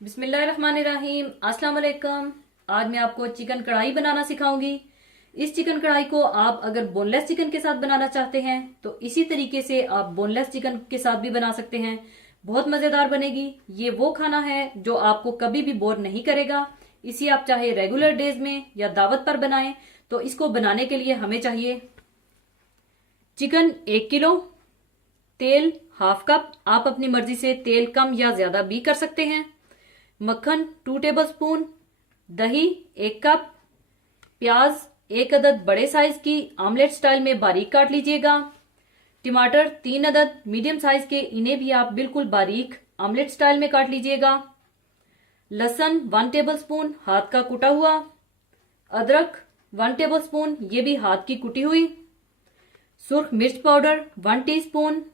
बिस्मिल्लाहिर्रहमानिर्रहीम। अस्सलाम वालेकुम। आज मैं आपको चिकन कढ़ाई बनाना सिखाऊंगी। इस चिकन कढ़ाई को आप अगर बोनलेस चिकन के साथ बनाना चाहते हैं तो इसी तरीके से आप बोनलेस चिकन के साथ भी बना सकते हैं। बहुत मजेदार बनेगी। ये वो खाना है जो आपको कभी भी बोर नहीं करेगा। इसी आप चाहे रेगुलर डेज में या दावत पर बनाएं। तो इसको बनाने के लिए हमें चाहिए चिकन 1 किलो, तेल हाफ कप, आप अपनी मर्जी से तेल कम या ज्यादा भी कर सकते हैं, मक्खन 2 टेबल स्पून, दही 1 कप, प्याज 1 अदद बड़े साइज की आमलेट स्टाइल में बारीक काट लीजिएगा, टमाटर 3 अदद मीडियम साइज के, इन्हें भी आप बिल्कुल बारीक आमलेट स्टाइल में काट लीजिएगा, लहसुन 1 टेबल स्पून हाथ का कुटा हुआ, अदरक 1 टेबल स्पून ये भी हाथ की कुटी हुई, सुर्ख मिर्च पाउडर 1 टीस्पून,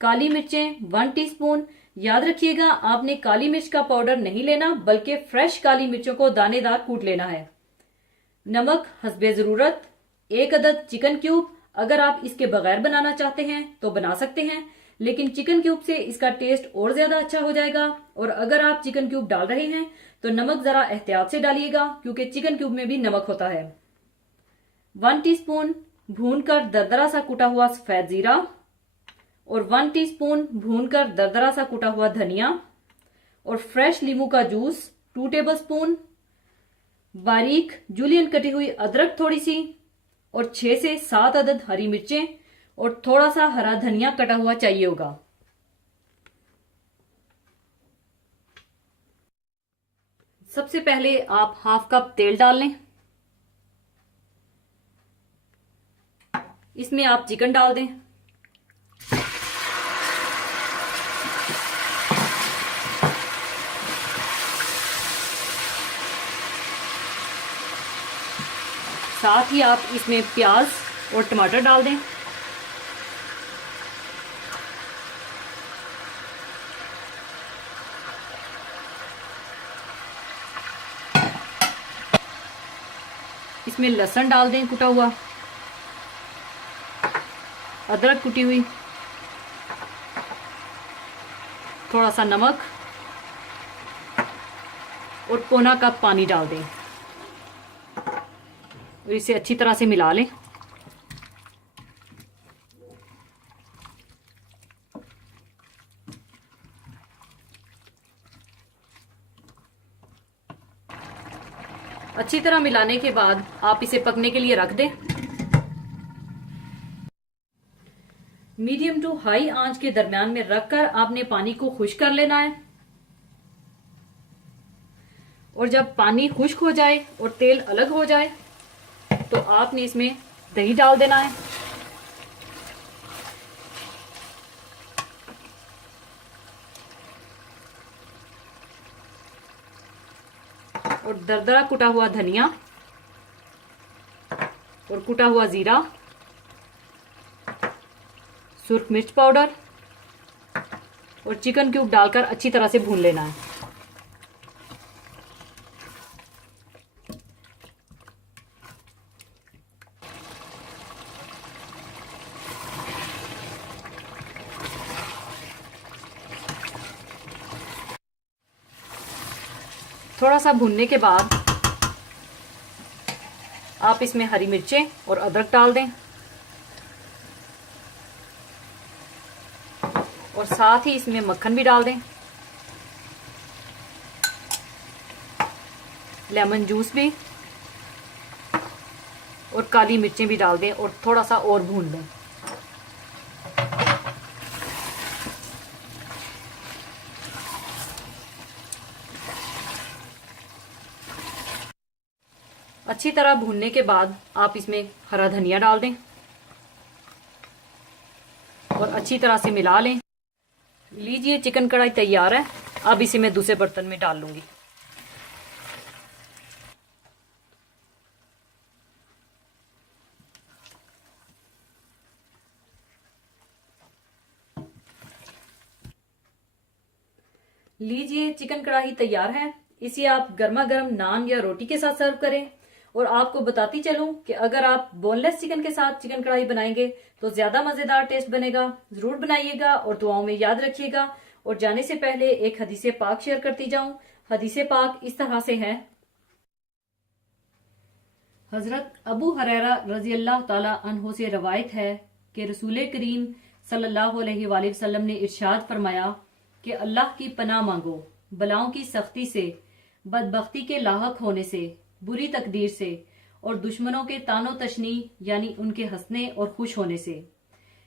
काली मिर्चें 1 टीस्पून। याद रखिएगा आपने काली मिर्च का पाउडर नहीं लेना बल्कि फ्रेश काली मिर्चों को दानेदार कूट लेना है, नमक हस्बे जरूरत, 1 अदद चिकन क्यूब। अगर आप इसके बगैर बनाना चाहते हैं तो बना सकते हैं, लेकिन चिकन क्यूब से इसका टेस्ट और ज्यादा अच्छा हो जाएगा। और अगर आप चिकन क्यूब डाल रहे हैं तो नमक जरा एहतियात से डालिएगा क्योंकि चिकन क्यूब में भी नमक होता है। 1 टीस्पून भूनकर दरदरा सा कुटा हुआ सफेद जीरा और 1 टीस्पून भूनकर दरदरा सा कुटा हुआ धनिया और फ्रेश नींबू का जूस 2 टेबल स्पून, बारीक जूलियन कटी हुई अदरक थोड़ी सी और 6 से 7 अदद हरी मिर्चें और थोड़ा सा हरा धनिया कटा हुआ चाहिए होगा। सबसे पहले आप हाफ कप तेल डाल लें, इसमें आप चिकन डाल दें, साथ ही आप इसमें प्याज और टमाटर डाल दें, इसमें लहसुन डाल दें कुटा हुआ, अदरक कुटी हुई, थोड़ा सा नमक और पौना कप पानी डाल दें और इसे अच्छी तरह से मिला लें। अच्छी तरह मिलाने के बाद आप इसे पकने के लिए रख दें। मीडियम टू हाई आंच के दरमियान में रखकर आपने पानी को खुश्क कर लेना है और जब पानी खुश्क हो जाए और तेल अलग हो जाए तो आपने इसमें दही डाल देना है और दरदरा कुटा हुआ धनिया और कुटा हुआ जीरा, सुर्ख मिर्च पाउडर और चिकन क्यूब डालकर अच्छी तरह से भून लेना है। थोड़ा सा भूनने के बाद आप इसमें हरी मिर्चें और अदरक डाल दें और साथ ही इसमें मक्खन भी डाल दें, लेमन जूस भी और काली मिर्चें भी डाल दें और थोड़ा सा और भून लें। अच्छी तरह भूनने के बाद आप इसमें हरा धनिया डाल दें और अच्छी तरह से मिला लें। लीजिए चिकन कढ़ाई तैयार है। अब इसे मैं दूसरे बर्तन में डाल लूंगी। लीजिए चिकन कढ़ाई तैयार है। इसे आप गर्मा गर्म नान या रोटी के साथ सर्व करें। और आपको बताती चलूं कि अगर आप बोनलेस चिकन के साथ चिकन कढ़ाई बनाएंगे तो ज्यादा मजेदार टेस्ट बनेगा। जरूर बनाइएगा और दुआओं में याद रखिएगा। और जाने से पहले एक हदीस पाक शेयर करती जाऊं। हदीस पाक इस तरह से है। हजरत अबू हुरैरा रजी अल्लाह ताला अन्हो से रवायत है कि रसूल करीम सल्लल्लाहु अलैहि वसल्लम ने इरशाद फरमाया कि अल्लाह की पनाह मांगो बलाओं की सख्ती से, बदबख्ती के लाहक होने से, बुरी तकदीर से और दुश्मनों के तानो तशनी यानी उनके हंसने और खुश होने से।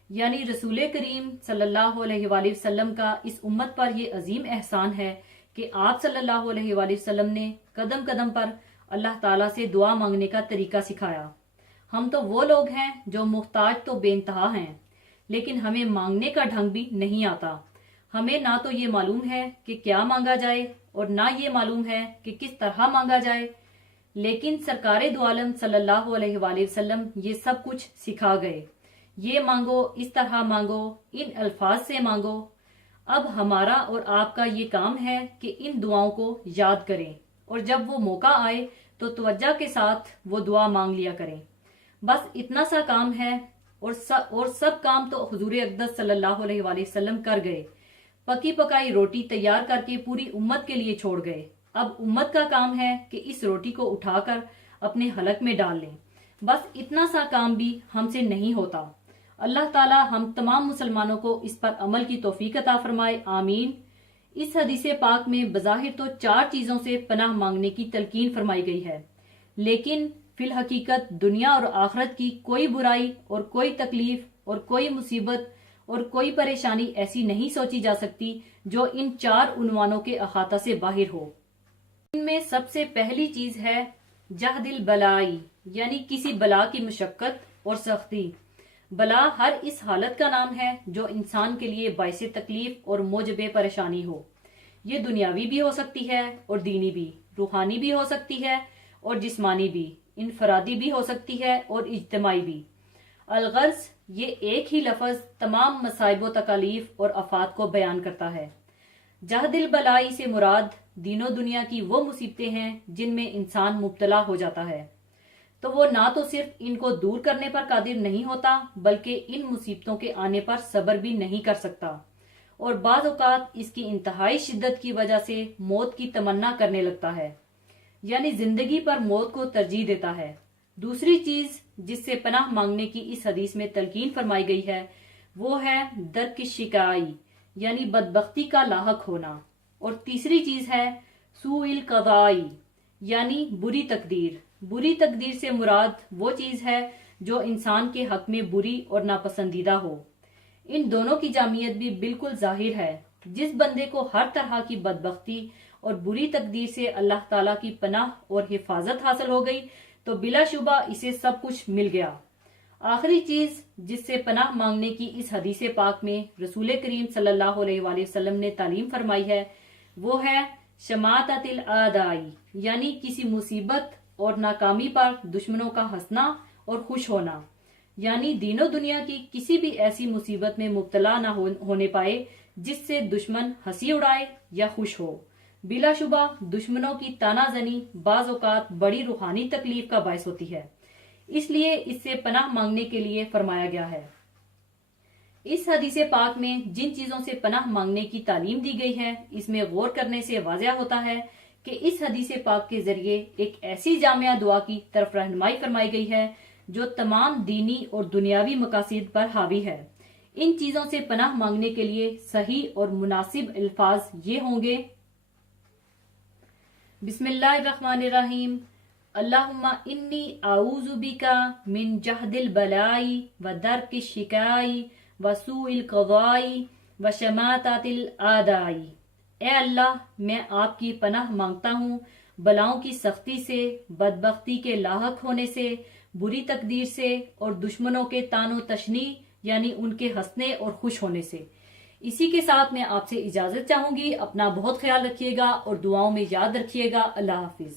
यानी रसूल करीम सल्लल्लाहु अलैहि वसल्लम का इस उम्मत पर यह अजीम एहसान है कि आप सल्लल्लाहु अलैहि वसल्लम ने कदम कदम पर अल्लाह ताला से दुआ मांगने का तरीका सिखाया। हम तो वो लोग हैं जो मुख्ताज तो बेइंतहा हैं, लेकिन हमें मांगने का ढंग भी नहीं आता। हमें ना तो ये मालूम है कि क्या मांगा जाए और ना ये मालूम है कि किस तरह मांगा जाए, लेकिन सरकारे दो आलम सल्लल्लाहु अलैहि वसल्लम ये सब कुछ सिखा गए। ये मांगो, इस तरह मांगो, इन अल्फाज से मांगो। अब हमारा और आपका ये काम है कि इन दुआओं को याद करें और जब वो मौका आए तो तवज्जो के साथ वो दुआ मांग लिया करें। बस इतना सा काम है और सब काम तो हुजूर अक़दस सल्लल्लाहु अलैहि वसल्लम कर गए। पकी पकाई रोटी तैयार करके पूरी उम्मत के लिए छोड़ गए। अब उम्मत का काम है कि इस रोटी को उठाकर अपने हलक में डाल लें। बस इतना सा काम भी हमसे नहीं होता। अल्लाह ताला हम तमाम मुसलमानों को इस पर अमल की तौफीक अता फरमाए, आमीन। इस हदीस पाक में बज़ाहिर तो 4 चीजों से पनाह मांगने की तलकीन फरमाई गई है, लेकिन फिल हकीकत दुनिया और आखिरत की कोई बुराई और कोई तकलीफ और कोई मुसीबत और कोई परेशानी ऐसी नहीं सोची जा सकती जो इन 4 उन्वानों के अहाता से बाहर हो। इनमें सबसे पहली चीज है जहदिल बलाई, यानी किसी बला की मुशक्कत और सख्ती। बला हर इस हालत का नाम है जो इंसान के लिए बाइसे तकलीफ और मोजबे परेशानी हो। ये दुनियावी भी हो सकती है और दीनी भी, रूहानी भी हो सकती है और जिस्मानी भी, इनफरादी भी हो सकती है और इज्तिमाई भी। अलगर्ज ये एक ही लफ्ज तमाम मसाइब व तकालीफ और आफात को बयान करता है। जहदिल बलाई से मुराद दीनो दुनिया की वो मुसीबतें हैं जिनमें इंसान मुब्तला हो जाता है, तो वो ना तो सिर्फ इनको दूर करने पर कादिर नहीं होता बल्कि इन मुसीबतों के आने पर सब्र भी नहीं कर सकता और बाज़ औक़ात इसकी इंतहाई शिद्दत की वजह से मौत की तमन्ना करने लगता है, यानी जिंदगी पर मौत को तरजीह देता है। दूसरी चीज जिससे पनाह मांगने की इस हदीस में तलकीन फरमाई गई है वो है दर की शिकाई, यानी बदबख्ती का लाहक होना। और तीसरी चीज है सूइल कदाई, यानी बुरी तकदीर। बुरी तकदीर से मुराद वो चीज है जो इंसान के हक में बुरी और नापसंदीदा हो। इन दोनों की जामियत भी बिल्कुल जाहिर है। जिस बंदे को हर तरह की बदबख्ती और बुरी तकदीर से अल्लाह ताला की पनाह और हिफाजत हासिल हो गई तो बिलाशुबा इसे सब कुछ मिल गया। आखिरी चीज जिससे पनाह मांगने की इस हदीस पाक में रसूल करीम सल्लल्लाहु अलैहि वसल्लम ने तालीम फरमाई है वो है शमाततिल आदाई, यानी किसी मुसीबत और नाकामी पर दुश्मनों का हंसना और खुश होना। यानी दीनो दुनिया की किसी भी ऐसी मुसीबत में मुब्तला न होने पाए जिससे दुश्मन हंसी उड़ाए या खुश हो। बिलाशुबा दुश्मनों की तानाजनी बाज़ औक़ात बड़ी रूहानी तकलीफ का बायस होती है, इसलिए इससे पनाह मांगने के लिए फरमाया गया है। इस हदीस पाक में जिन चीजों से पनाह मांगने की तालीम दी गई है इसमें गौर करने से वाज़ेह होता है कि इस हदीस पाक के जरिए एक ऐसी जामिया दुआ की तरफ रहनुमाई फरमाई गई है जो तमाम दीनी और दुनियावी मकासद पर हावी है। इन चीजों से पनाह मांगने के लिए सही और मुनासिब अल्फाज ये होंगे बिस्मिल्लाहिर्रहमानिर्रहीम, अल्लाहुम्मा इन्नी आऊज़ु बिका मिन जहदिल बलाई व दरकी शिकाई व सूइल क़ज़ाई व शमातातिल आदाई। ए अल्लाह, मैं आपकी पनाह मांगता हूँ बलाओं की सख्ती से, बदबख्ती के लाहक होने से, बुरी तकदीर से और दुश्मनों के तानो तशनी यानी उनके हंसने और खुश होने से। इसी के साथ मैं आपसे इजाजत चाहूंगी। अपना बहुत ख्याल रखिएगा और दुआओं में याद रखिएगा। अल्लाह हाफिज।